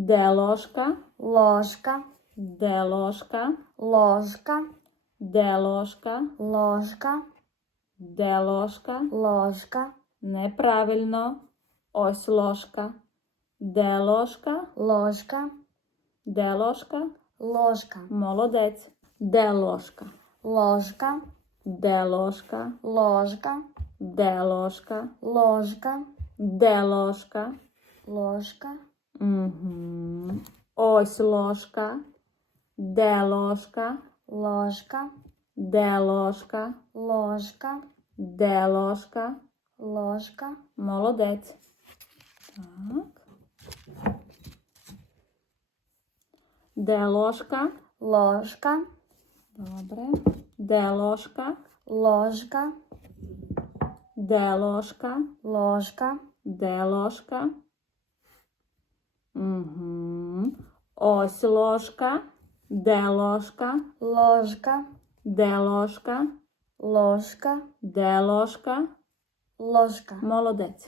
Де ложка? ложка, Де ложка? ложка, Де ложка? ложка, Де ложка? ложка, Неправильно. Ось ложка. Де ложка? ложка, Де ложка? ложка, Молодець. Де ложка? ложка, Де ложка? ложка, Де ложка? ложка, Де ложка? ложка, Угу. Ось ложка. Де ложка? ложка, Де ложка? ложка, Де ложка? ложка, Молодець. Так. Де ложка? ложка, Добре. Де ложка? ложка, Де ложка? ложка, Де ложка? Угу. Ось ложка. Де ложка? ложка, Де ложка? ложка, Де ложка? ложка. Молодець.